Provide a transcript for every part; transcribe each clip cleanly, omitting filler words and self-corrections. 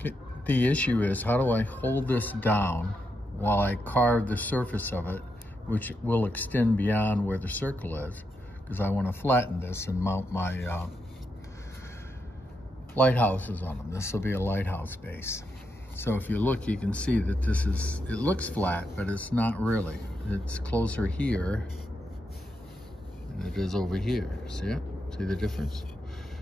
Okay, the issue is, how do I hold this down while I carve the surface of it, which will extend beyond where the circle is, because I want to flatten this and mount my lighthouses on them. This will be a lighthouse base. So if you look, you can see that this is, it looks flat, but it's not really. It's closer here than it is over here. See it? See the difference?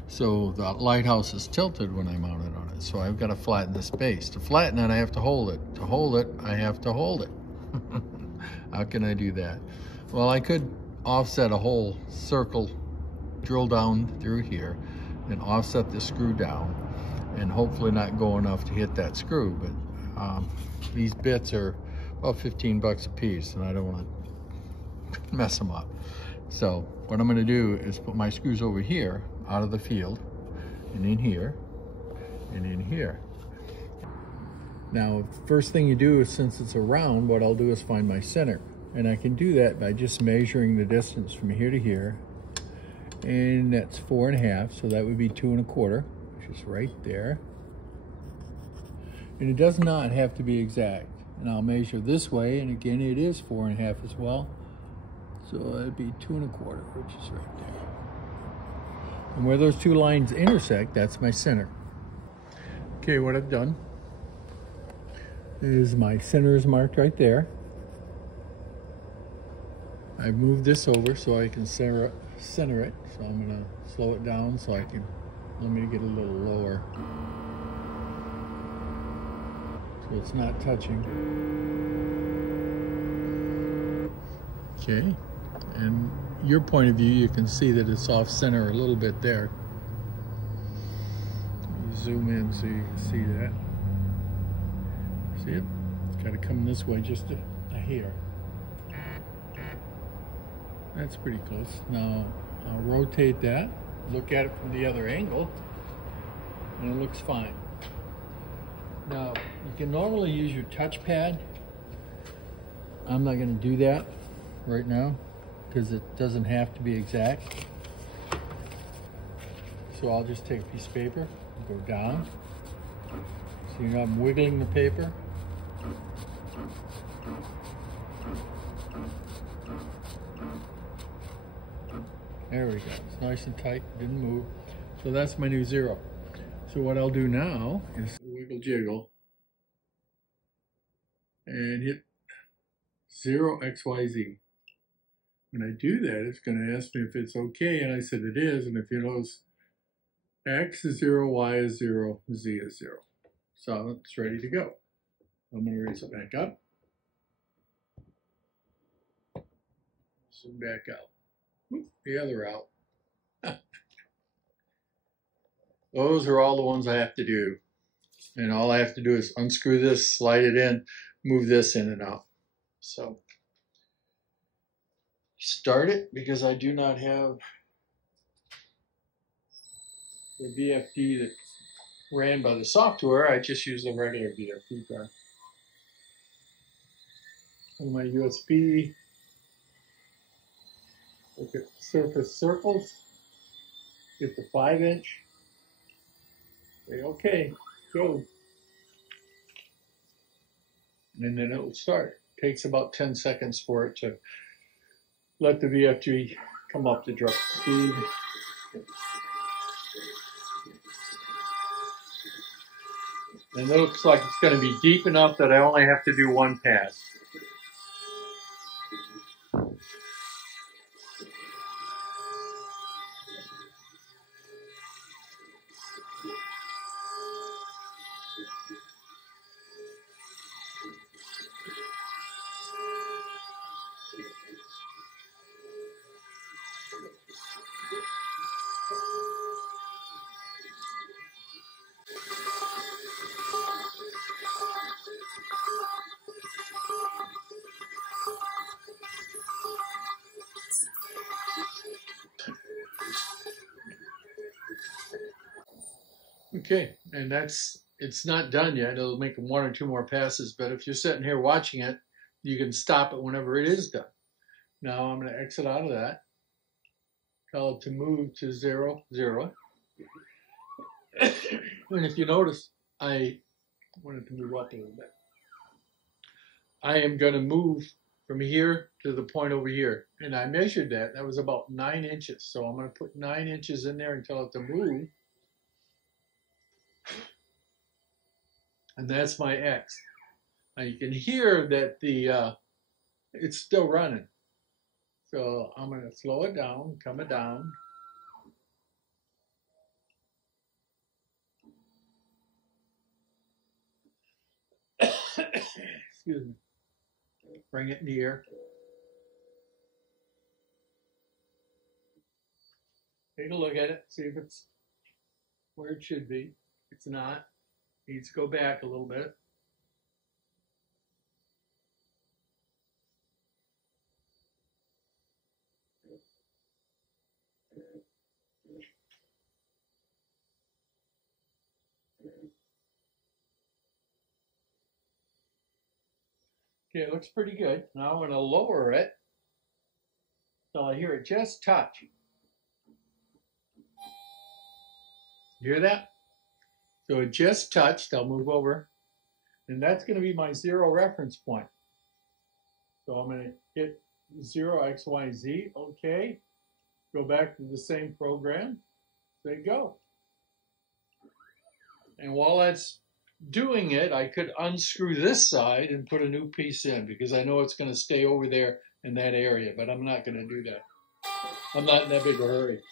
So the lighthouse is tilted when I mount it on it. So I've got to flatten this base. To flatten it, I have to hold it. To hold it, I have to hold it. How can I do that? Well, I could offset a whole circle, drill down through here, and offset the screw down, and hopefully not go enough to hit that screw. But these bits are about 15 bucks a piece, and I don't want to mess them up. So what I'm going to do is put my screws over here out of the field, and in here, and in here. Now, first thing you do is, since it's a round, what I'll do is find my center. And I can do that by just measuring the distance from here to here. And that's 4.5, so that would be 2 1/4, which is right there. And it does not have to be exact. And I'll measure this way, and again, it is 4.5 as well. So that'd be 2 1/4, which is right there. And where those two lines intersect, that's my center. Okay, what I've done is my center is marked right there. I've moved this over so I can center it. So I'm gonna slow it down so I can, let me get a little lower, so it's not touching. Okay, and your point of view, you can see that it's off center a little bit there. Let me zoom in so you can see that. See it? It's got to come this way just a hair. That's pretty close. Now I'll rotate that, look at it from the other angle, and it looks fine. Now you can normally use your touchpad. I'm not going to do that right now because it doesn't have to be exact. So I'll just take a piece of paper and go down. So you know I'm wiggling the paper. There we go. It's nice and tight, didn't move. So that's my new 0. So what I'll do now is wiggle jiggle and hit 0 XYZ. When I do that, it's going to ask me if it's okay, and I said it is. And if you notice, X is 0, Y is 0, Z is 0. So it's ready to go. I'm going to raise it back up. Zoom back out. The other out. Those are all the ones I have to do. And all I have to do is unscrew this, slide it in, move this in and out. So start it, because I do not have the VFD that ran by the software. I just use the regular VFD card. And my USB. Look at surface circles, get the 5-inch, say okay, go. And then it will start. It takes about 10 seconds for it to let the VFD come up to drop speed. And it looks like it's going to be deep enough that I only have to do one pass. Okay, and it's not done yet. It'll make 1 or 2 more passes, but if you're sitting here watching it, you can stop it whenever it is done. Now I'm going to exit out of that. Tell it to move to 0, 0. And if you notice, I I want it to move up a little bit. I am going to move from here to the point over here. And I measured that. That was about 9 inches. So I'm going to put 9 inches in there and tell it to move. And that's my X. Now you can hear that it's still running. So I'm going to slow it down, come it down. Excuse me. Bring it near. Take a look at it, see if it's where it should be. It's not. It needs to go back a little bit. Okay, it looks pretty good. Now I'm going to lower it till I hear it just touch. You hear that? So it just touched. I'll move over. And that's going to be my 0 reference point. So I'm going to hit 0, X, Y, Z. Okay. Go back to the same program. Say go. And while that's doing it, I could unscrew this side and put a new piece in because I know it's going to stay over there in that area, but I'm not going to do that. I'm not in that big a hurry.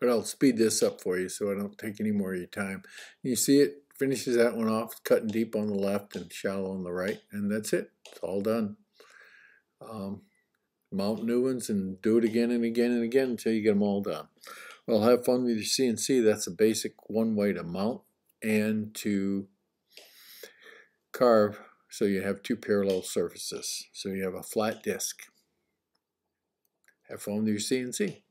But I'll speed this up for you so I don't take any more of your time. You see it finishes that one off, cutting deep on the left and shallow on the right, and that's it. It's all done. Mount new ones and do it again and again and again until you get them all done. Well, have fun with your CNC. That's a basic one way to mount and to carve so you have 2 parallel surfaces. So you have a flat disc. Have fun with your CNC.